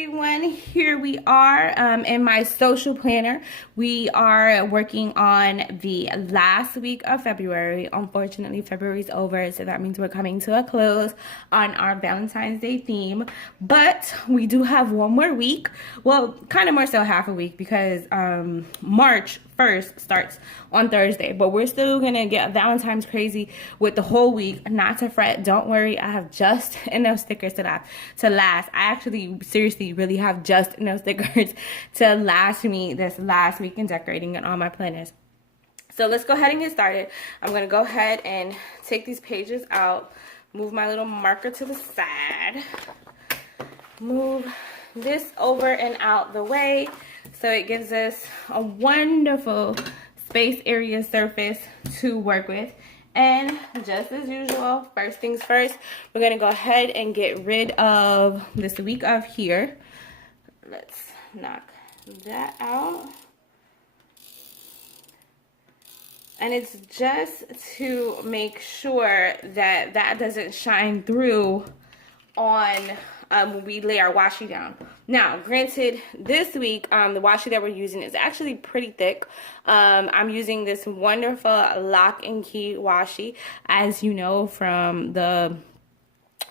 everyone, here we are in my social planner. We are working on the last week of February. Unfortunately, February's over, so that means we're coming to a close on our Valentine's Day theme. But we do have one more week. Well, kind of more so half a week, because March 1st starts on Thursday, but we're still gonna get Valentine's crazy with the whole week. Not to fret, don't worry, I have just enough stickers to last. I actually seriously really have just enough stickers to last me this last week in decorating and all my planners. So let's go ahead and get started. I'm gonna go ahead and take these pages out, move my little marker to the side, move this over and out the way, so it gives us a wonderful space area surface to work with. And just as usual, first things first, we're gonna go ahead and get rid of this week of here. Let's knock that out. And it's just to make sure that that doesn't shine through on when we lay our washi down. Now, granted, this week, the washi that we're using is actually pretty thick. I'm using this wonderful lock and key washi, as you know from the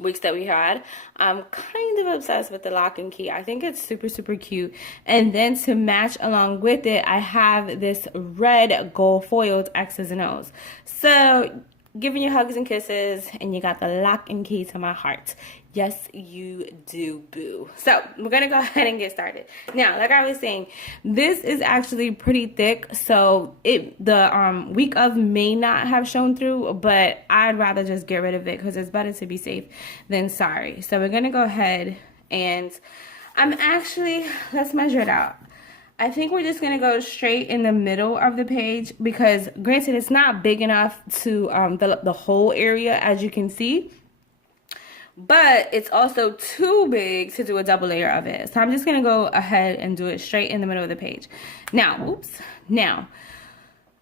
weeks that we had. I'm kind of obsessed with the lock and key. I think it's super, super cute. And then to match along with it, I have this red gold foiled X's and O's. So, giving you hugs and kisses, and you got the lock and key to my heart. Yes, you do, boo. So, we're going to go ahead and get started. Now, like I was saying, this is actually pretty thick, so the week of may not have shown through, but I'd rather just get rid of it because it's better to be safe than sorry. So, we're going to go ahead and let's measure it out. I think we're just going to go straight in the middle of the page because, granted, it's not big enough to fill up the whole area, as you can see. But it's also too big to do a double layer of it. So I'm just going to go ahead and do it straight in the middle of the page. Now, Now,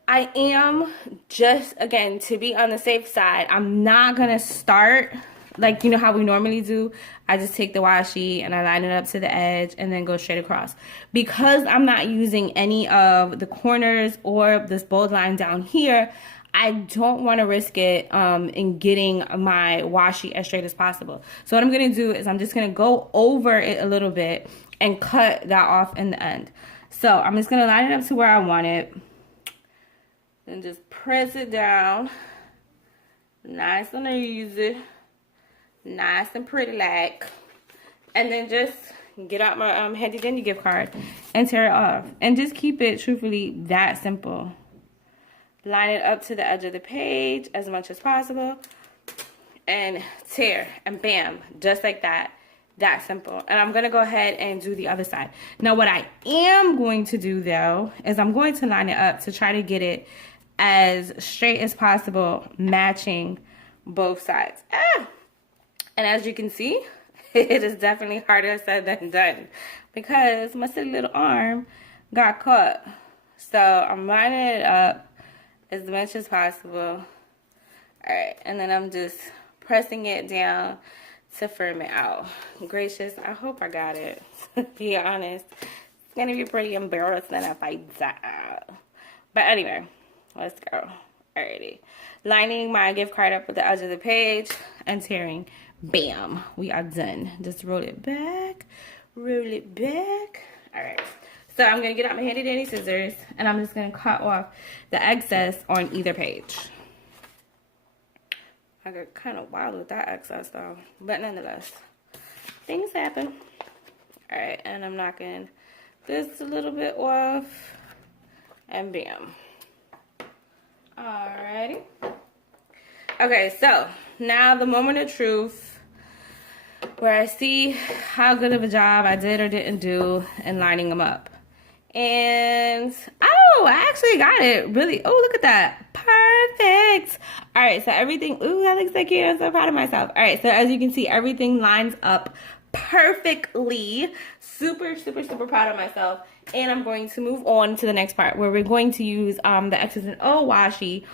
I am just, again, to be on the safe side, I'm not going to start like, you know how we normally do. I just take the washi and I line it up to the edge and then go straight across. Because I'm not using any of the corners or this bold line down here, I don't want to risk it in getting my washi as straight as possible. So what I'm going to do is I'm just going to go over it a little bit and cut that off in the end. So I'm just going to line it up to where I want it. And just press it down. Nice and easy. Nice and pretty like. And then just get out my handy dandy gift card and tear it off. And just keep it truthfully that simple. Line it up to the edge of the page as much as possible. And tear. And bam. Just like that. That simple. And I'm going to go ahead and do the other side. Now what I am going to do though is I'm going to line it up to try to get it as straight as possible, matching both sides. And as you can see, it is definitely harder said than done because my silly little arm got caught. So I'm lining it up as much as possible. Alright, and then I'm just pressing it down to firm it out. Gracious, I hope I got it. To be honest, it's going to be pretty embarrassing if I die. But anyway, let's go. Alrighty. Lining my gift card up with the edge of the page and tearing. Bam. We are done. Just roll it back. Roll it back. Alright. So I'm going to get out my handy dandy scissors and I'm just going to cut off the excess on either page. I got kind of wild with that excess though. But nonetheless, things happen. Alright. And I'm knocking this a little bit off. And bam. Alrighty. Okay, so now the moment of truth where I see how good of a job I did or didn't do in lining them up. And, oh, I actually got it. Really, oh, look at that. Perfect. All right, so everything, ooh, that looks so cute. I'm so proud of myself. All right, so as you can see, everything lines up perfectly. Super, super, super proud of myself. And I'm going to move on to the next part where we're going to use the X's and O washi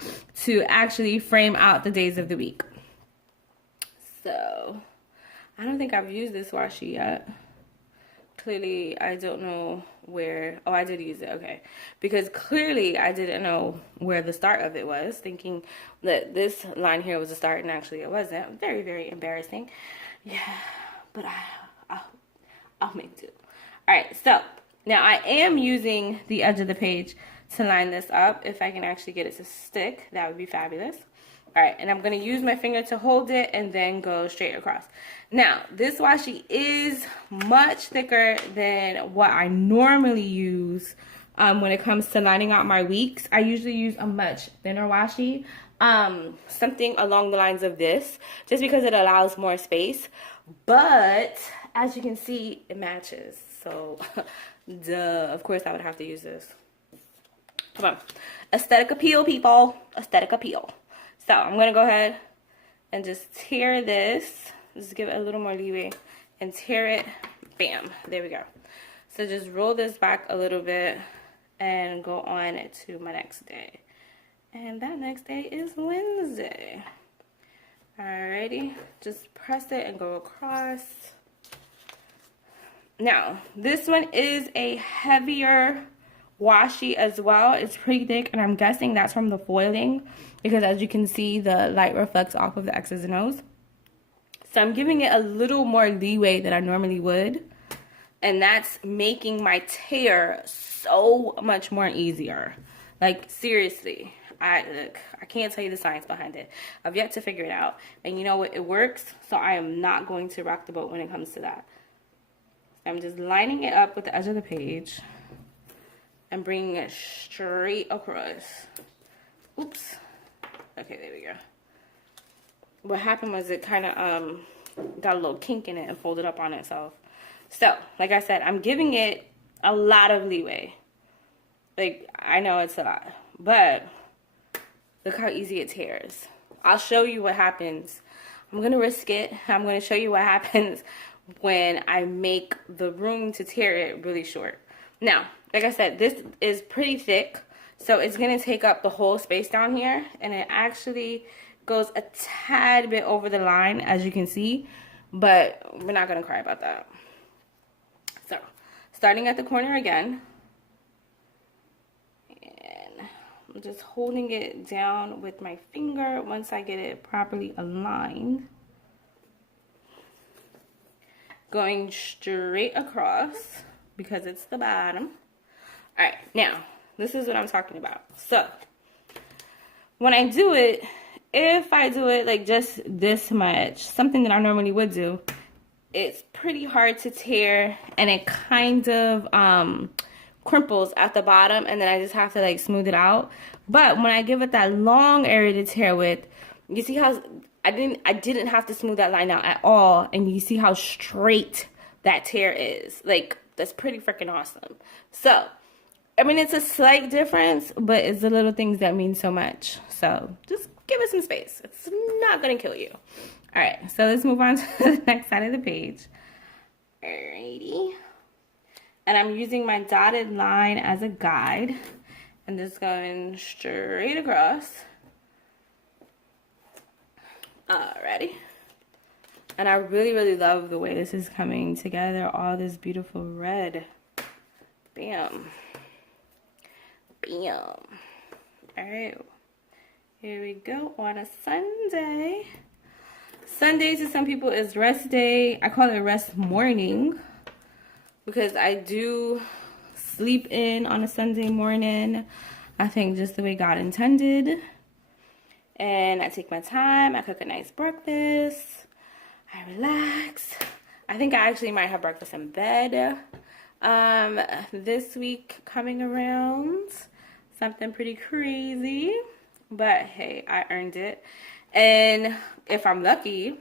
to actually frame out the days of the week. So, I don't think I've used this washi yet. clearly I don't know where, oh, I did use it, okay. Because clearly I didn't know where the start of it was, thinking that this line here was the start, and actually it wasn't. Very, very embarrassing. Yeah, but I'll make do. All right, so now I am using the edge of the page to line this up. If I can actually get it to stick, that would be fabulous. All right, and I'm going to use my finger to hold it and then go straight across. Now, this washi is much thicker than what I normally use when it comes to lining out my weeks. I usually use a much thinner washi, something along the lines of this, just because it allows more space. But as you can see, it matches. So, duh, of course I would have to use this. Come on. Aesthetic appeal, people. Aesthetic appeal. So I'm going to go ahead and just tear this. Just give it a little more leeway and tear it. Bam. There we go. So just roll this back a little bit and go on to my next day. And that next day is Wednesday. Alrighty. Just press it and go across. Now, this one is a heavier washi as well. It's pretty thick, and I'm guessing that's from the foiling, because as you can see, the light reflects off of the X's and O's. So I'm giving it a little more leeway than I normally would, and that's making my tear so much more easier. Like, seriously, I can't tell you the science behind it. I've yet to figure it out, and you know what, it works, so I am not going to rock the boat when it comes to that. I'm just lining it up with the edge of the page and bringing it straight across. Oops. Okay, there we go. What happened was it kind of got a little kink in it and folded up on itself. So, like I said, I'm giving it a lot of leeway. Like, I know it's a lot, but look how easy it tears. I'll show you what happens. I'm going to risk it. I'm going to show you what happens when I make the room to tear it really short. Now, like I said, this is pretty thick, so it's going to take up the whole space down here, and it actually goes a tad bit over the line, as you can see, but we're not going to cry about that. So, starting at the corner again, and I'm just holding it down with my finger once I get it properly aligned. Going straight across because it's the bottom. All right, now this is what I'm talking about. So when I do it, if I do it like just this much, something that I normally would do, it's pretty hard to tear, and it kind of crimples at the bottom, and then I just have to like smooth it out. But when I give it that long area to tear with, you see how I didn't have to smooth that line out at all, and you see how straight that tear is. Like, that's pretty freaking awesome. So, I mean, it's a slight difference, but it's the little things that mean so much. So, just give it some space. It's not gonna kill you. All right, so let's move on to the next side of the page. Alrighty. And I'm using my dotted line as a guide, and just going straight across. Alrighty. And I really, really love the way this is coming together. All this beautiful red. Bam. Bam. Alright. Here we go on a Sunday. Sunday to some people is rest day. I call it rest morning, because I do sleep in on a Sunday morning. I think just the way God intended. And I take my time. I cook a nice breakfast. I relax. I think I actually might have breakfast in bed this week coming around. Something pretty crazy. But hey, I earned it. And if I'm lucky,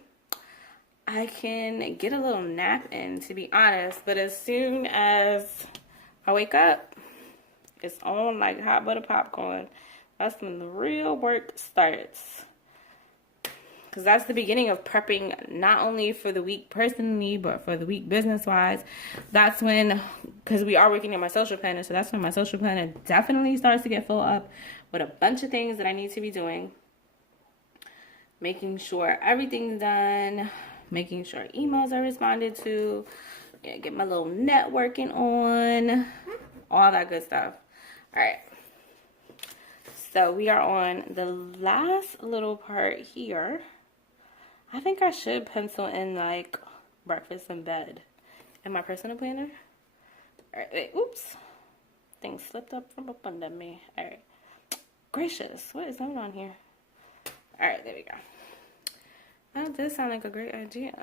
I can get a little nap in, to be honest. But as soon as I wake up, it's on like hot butter popcorn. That's when the real work starts. Because that's the beginning of prepping, not only for the week personally, but for the week business-wise. That's when, because we are working in my social planner, so that's when my social planner definitely starts to get full up with a bunch of things that I need to be doing. Making sure everything's done. Making sure emails are responded to. Yeah, get my little networking on. All that good stuff. All right. So we are on the last little part here. I think I should pencil in like breakfast in bed in my personal planner. All right, wait, oops. Thing slipped up from up under me. All right. Gracious, what is going on here? All right, there we go. That does sound like a great idea.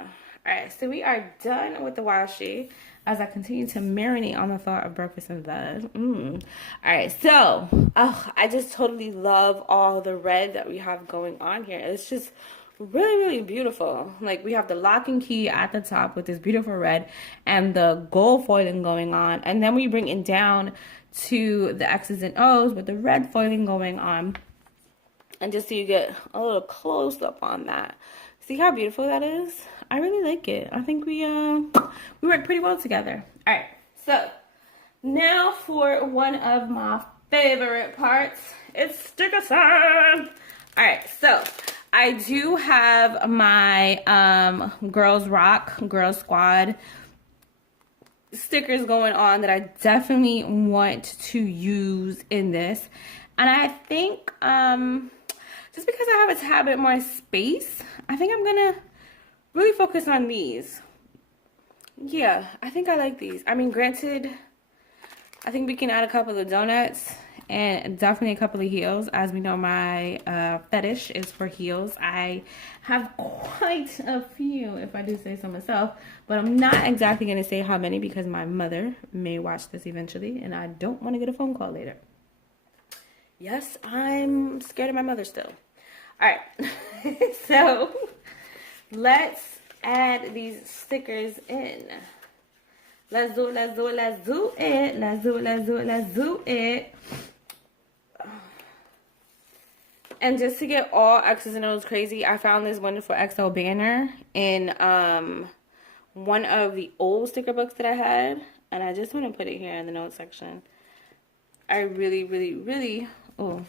All right, so we are done with the washi as I continue to marinate on the thought of breakfast in bed. All right, so I just totally love all the red that we have going on here. It's just really, really beautiful. Like, we have the lock and key at the top with this beautiful red and the gold foiling going on. And then we bring it down to the X's and O's with the red foiling going on. And just so you get a little close up on that. See how beautiful that is? I really like it. I think we work pretty well together. All right, so now for one of my favorite parts. It's sticker time. All right, so I do have my Girls Rock, Girls Squad stickers going on that I definitely want to use in this. And I think just because I have a tad bit more space, I think I'm gonna really focus on these. Yeah, I think I like these. I mean, granted, I think we can add a couple of donuts and definitely a couple of heels. As we know, my fetish is for heels. I have quite a few, if I do say so myself, but I'm not exactly going to say how many because my mother may watch this eventually and I don't want to get a phone call later. Yes, I'm scared of my mother still. All right, so let's add these stickers in. Let's do it, let's do it, let's do it. Let's do it, let's do it, let's do it. And just to get all X's and O's crazy, I found this wonderful XO banner in one of the old sticker books that I had. And I just want to put it here in the notes section. I really, really, really... Oh.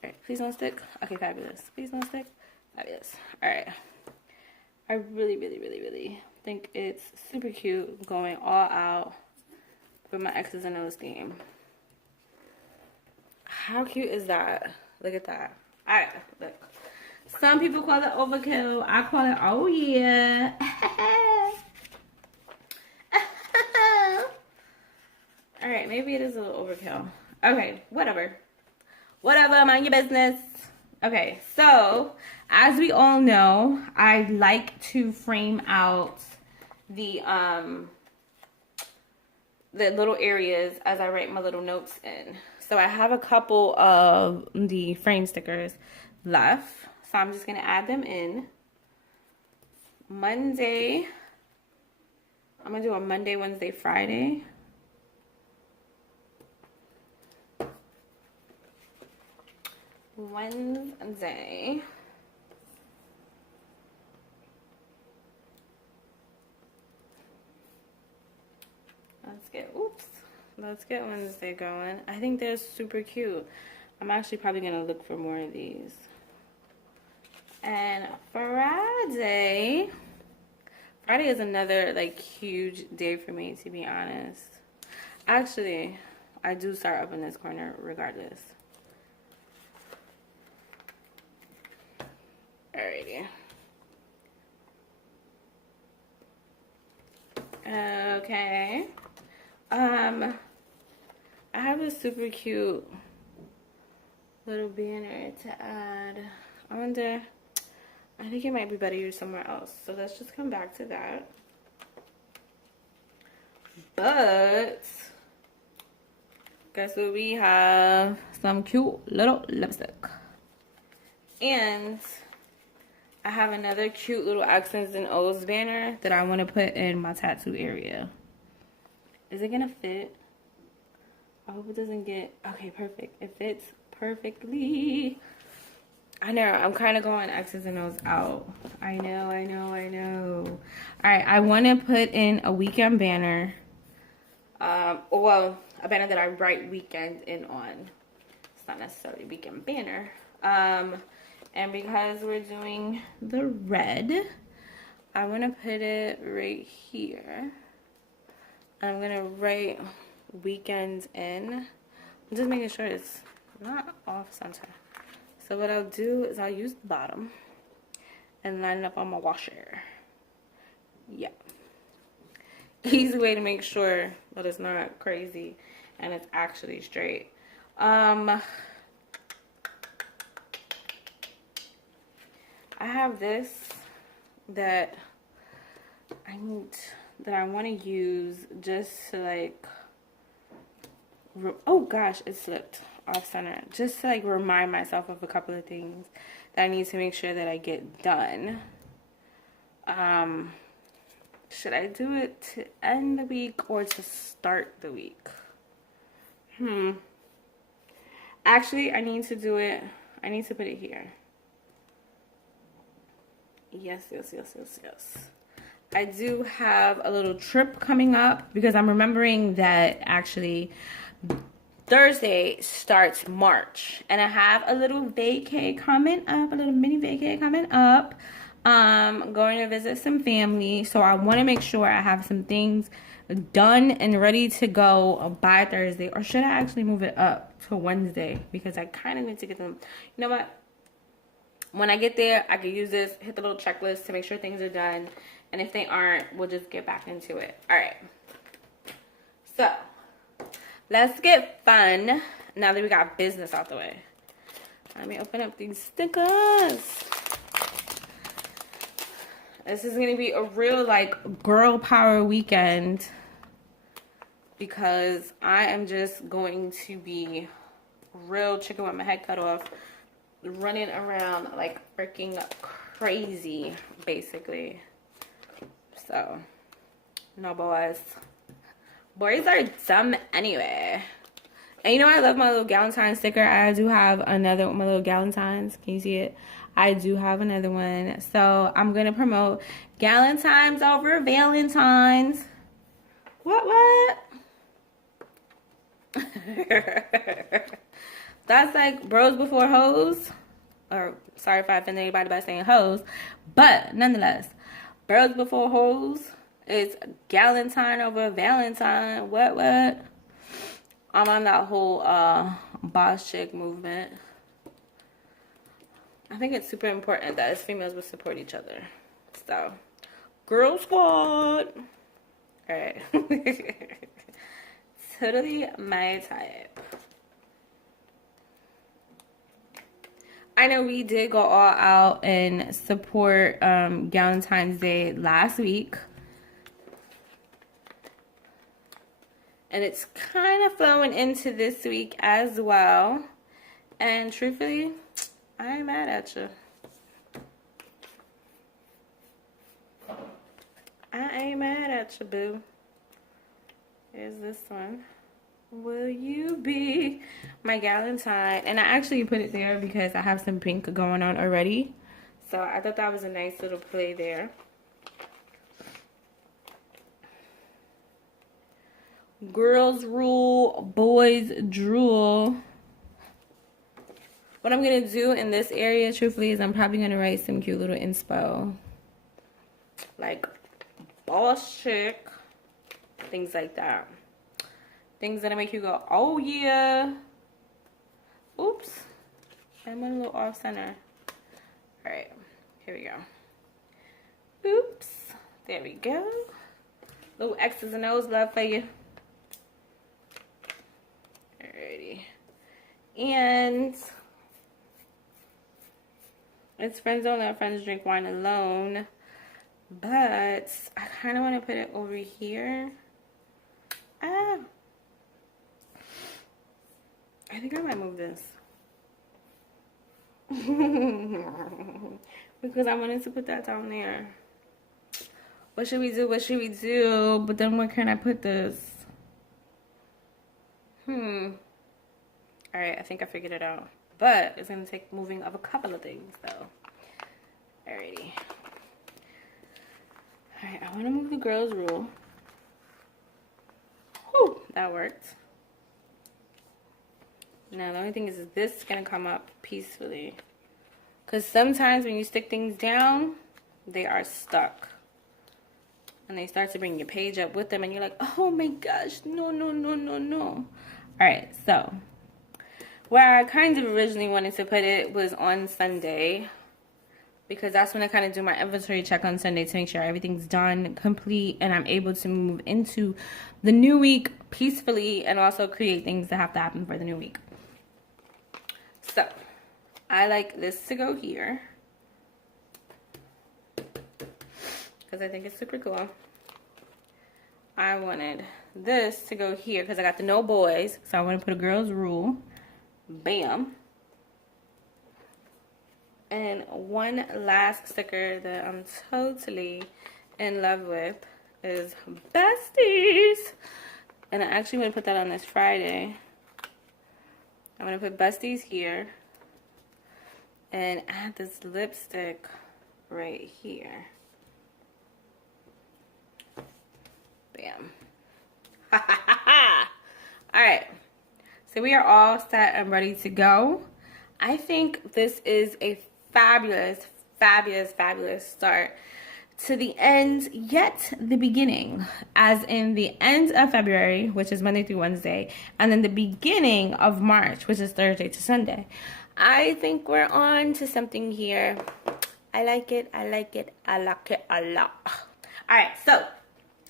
All right, please don't stick. Okay, fabulous. Please don't stick. Fabulous. All right. I really, really, really, really think it's super cute going all out with my X's and O's theme. How cute is that? Look at that. All right, look. Some people call it overkill. I call it, oh yeah. All right, maybe it is a little overkill. Okay, whatever. Whatever, mind your business. Okay, so as we all know, I like to frame out the little areas as I write my little notes in. So I have a couple of the frame stickers left. So I'm just going to add them in. Monday. I'm going to do a Monday, Wednesday, Friday. Wednesday. Let's get Wednesday going. I think they're super cute. I'm actually probably gonna look for more of these. And Friday is another like huge day for me, to be honest. Actually, I do start up in this corner regardless. Alrighty. Okay. I have a super cute little banner to add. I think it might be better used somewhere else. So let's just come back to that. But guess what, we have some cute little lipstick. And I have another cute little X's and O's banner that I want to put in my tattoo area. Is it gonna fit? I hope it doesn't get... Okay, perfect. It fits perfectly. I know, I'm kind of going X's and O's out. I know. Alright, I want to put in a weekend banner. Well, a banner that I write weekend in on. It's not necessarily a weekend banner. And because we're doing the red, I want to put it right here. I'm gonna write weekends in. I'm just making sure it's not off center. So what I'll do is I'll use the bottom and line it up on my washer. Yeah. Easy way to make sure that it's not crazy and it's actually straight. I have this that I want to use just to like, oh gosh, it slipped off center. Just to like remind myself of a couple of things that I need to make sure that I get done. Should I do it to end the week or to start the week? Actually, I need to do it. I need to put it here. Yes. I do have a little trip coming up because I'm remembering that actually Thursday starts March. And I have a little vacay coming up, a little mini vacay coming up. Going to visit some family. So I want to make sure I have some things done and ready to go by Thursday. Or should I actually move it up to Wednesday? Because I kind of need to get them. You know what? When I get there, I can use this, hit the little checklist to make sure things are done. And if they aren't, we'll just get back into it. All right. So, let's get fun now that we got business out the way. Let me open up these stickers. This is going to be a real, like, girl power weekend. Because I am just going to be real chicken with my head cut off. Running around like freaking crazy, basically. So, no boys. Boys are dumb anyway. And you know, I love my little Valentine sticker. I do have another, my little Valentines. Can you see it? I do have another one. So, I'm going to promote Valentines over Valentines. What? That's like bros before hoes. Or, sorry if I offended anybody by saying hoes. But, nonetheless, bros before hoes is Valentine over Valentine. What? I'm on that whole boss chick movement. I think it's super important that as females we support each other. So, girl squad. Alright. Totally my type. I know we did go all out and support Valentine's Day last week. And it's kind of flowing into this week as well. And truthfully, I ain't mad at you. I ain't mad at you, boo. Here's this one. Will you be my Valentine? And I actually put it there because I have some pink going on already. So I thought that was a nice little play there. Girls rule, boys drool. What I'm going to do in this area, truthfully, is I'm probably going to write some cute little inspo. Like boss chick. Things like that. Things that'll make you go, oh yeah. Oops. I'm a little off center. Alright, here we go. Oops. There we go. Little X's and O's, love for you. Alrighty. And it's friends don't let friends drink wine alone. But I kind of want to put it over here. I think I might move this. Because I wanted to put that down there. What should we do? But then where can I put this? Alright, I think I figured it out. But it's going to take moving of a couple of things, though. Alrighty. Alright, I want to move the girls' rule. Whew, that worked. Now, the only thing is this is going to come up peacefully. Because sometimes when you stick things down, they are stuck. and they start to bring your page up with them, and you're like, oh my gosh, no, no, no, no, no. All right, so where I kind of originally wanted to put it was on Sunday, because that's when I kind of do my inventory check on Sunday to make sure everything's done, complete, and I'm able to move into the new week peacefully and also create things that have to happen for the new week. So I like this to go here because I think it's super cool. I wanted this to go here because I got the no boys, so I want to put a girls rule. Bam. And one last sticker that I'm totally in love with is Besties. And I actually want to put that on this Friday. I'm going to put Besties here and add this lipstick right here. Bam. Alright, so we are all set and ready to go. I think this is a fabulous, fabulous, fabulous start to the end, yet the beginning, as in the end of February, which is Monday through Wednesday, and then the beginning of March, which is Thursday to Sunday. I think we're on to something here. I like it, I like it, I like it a lot. All right, so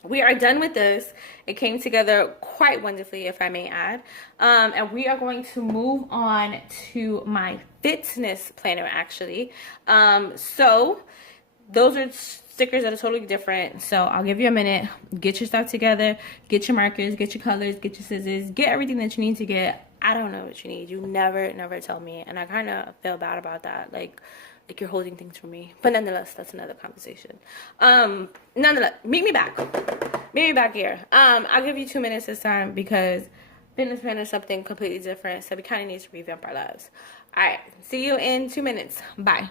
we are done with this. It came together quite wonderfully, if I may add. And we are going to move on to my fitness planner, actually. So those are stickers that are totally different. So I'll give you a minute. Get your stuff together. Get your markers. Get your colors. Get your scissors. Get everything that you need to get. I don't know what you need. You never tell me. And I kind of feel bad about that. Like you're holding things from me. But nonetheless, that's another conversation. Nonetheless, meet me back. Meet me back here. I'll give you 2 minutes this time because fitness plan is something completely different. So we kind of need to revamp our lives. All right. See you in 2 minutes. Bye.